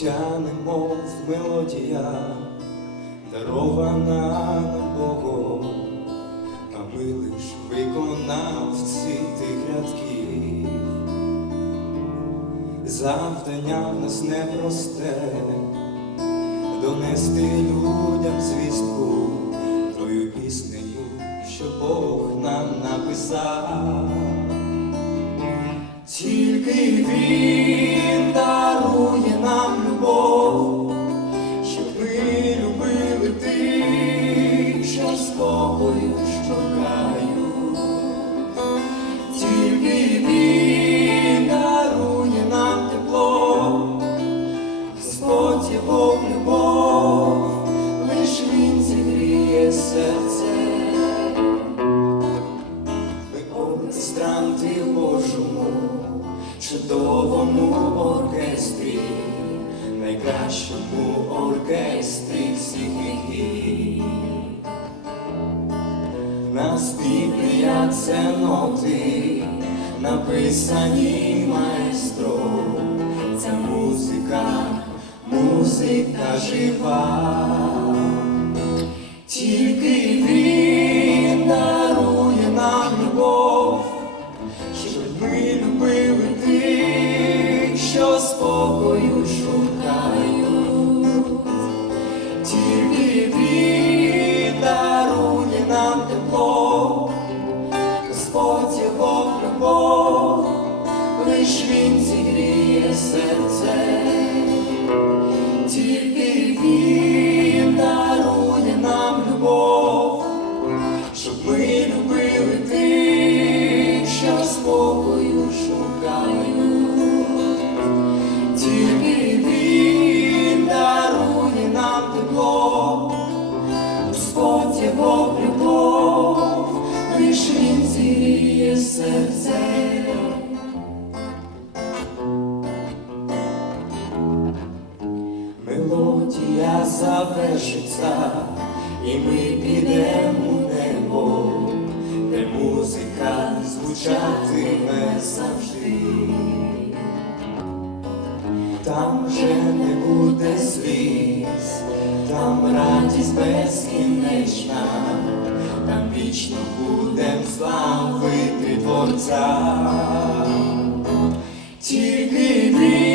тяне, мов мелодія, дарована нам Богом, а ми лиш виконавці тих рядків. Завдання в нас непросте донести людям звістку тою піснею, що Бог нам написав. Тільки він дарує нам чудовому оркестрі, найкращому оркестрі всіх віків. Нас Біблія це ноти, написані майстром. Ця музика, музика жива. Тільки Господь Його любов, лиш він зігріє серце. Мелодія завершиться, і ми підемо у небо, де музика звучатиме завжди. Там вже не буде сліз, там радість безкінечна, там вічно будем славити Творця. Тільки він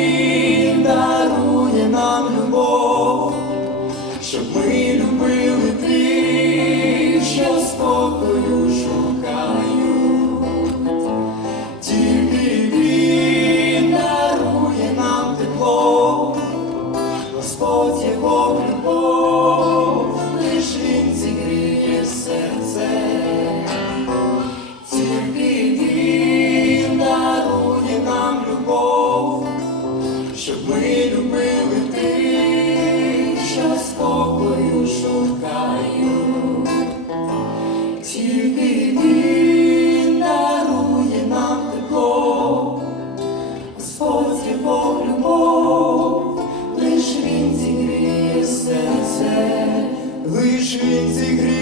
щоб ми любили тих, що спокою шукають. Тільки він дарує нам тепло, Господь його любов. Жінці грі.